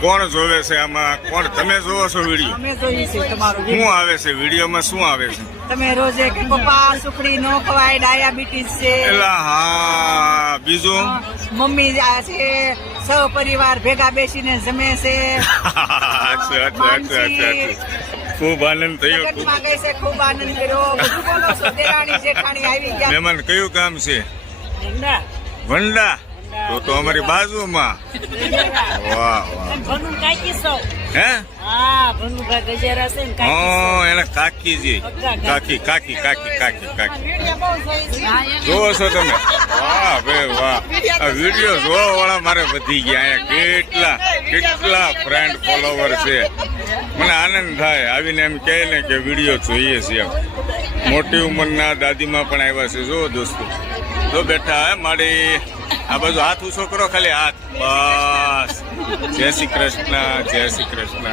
કોણ જોવે છે આમાં? કોણ? તમે જોવો છો વીડિયો? અમે જોઈએ છે તમારું શું આવે છે? વિડીયોમાં શું આવે છે? તમે રોજે કે પપ્પા સુખડી નો ખવાય ડાયાબિટીસ છે. એલા હા બીજું? મમ્મી આ છે સૌ પરિવાર ભેગા બેસીને જમે છે. અચ્છા અચ્છા અચ્છા અચ્છા. ખૂબ આનંદ થયો. મહેમાન કયું કામ છે? વંડા તો તો અમારી બાજુમાં. વાહ વાહ. ભનું કાકી સૌ. હે? હા ભનું ભાઈ ગજેરા છે ને કાકી હા એને કાકીજી કાકી. કાકી કાકી કાકી કાકી જોવો છો તમે? વાહ ભાઈ વાહ. આ વીડિયો જોવા વાળા મારે વધી ગયા અહીંયા. કેટલા કેટલા ફ્રેન્ડ ફોલોવર છે. મને આનંદ થાય આવીને એમ કહે ને કે વીડિયો જોઈએ છે એમ. મોટી ઉંમરના દાદીમાં પણ આવ્યા છે. જો દોસ્તો. જો બેઠા હે મારી આ બધું હાથ ઊંચો કરો ખાલી હાથ. બસ. જય શ્રી કૃષ્ણ જય શ્રી કૃષ્ણ.